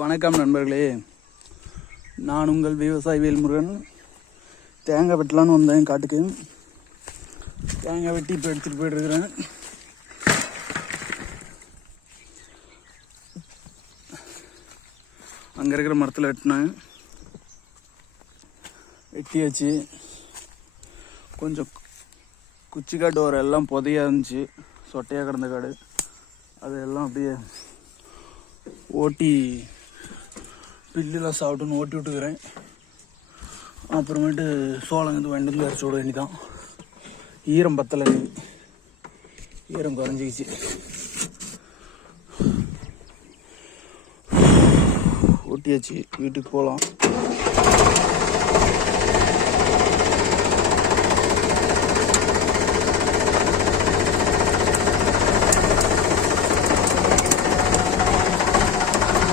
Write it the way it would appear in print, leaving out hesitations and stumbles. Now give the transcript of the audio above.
வணக்கம் நண்பர்களே, நான் உங்கள் விவசாயி வேல்முருகன். தேங்காய் வெட்டலான்னு வந்தேன் காட்டுக்கு. தேங்காய் வெட்டி இப்போ எடுத்துகிட்டு போயிட்டுருக்கிறேன். அங்கே இருக்கிற மரத்தில் வெட்டியாச்சு. கொஞ்சம் குச்சி காட்டு வர எல்லாம் புதையாக இருந்துச்சு, சொட்டையாக கிடந்த காடு. அதெல்லாம் அப்படியே ஓட்டி பில்லுலாம் சாப்பிட்டுன்னு ஓட்டி விட்டுக்கிறேன். அப்புறமேட்டு சோளம் வந்து வண்டியில் அரைச்சி விட வேண்டிதான். ஈரம் பத்தலை, ஈரம் குறைஞ்சிக்கிச்சு. ஓட்டியாச்சு, வீட்டுக்கு போகலாம்.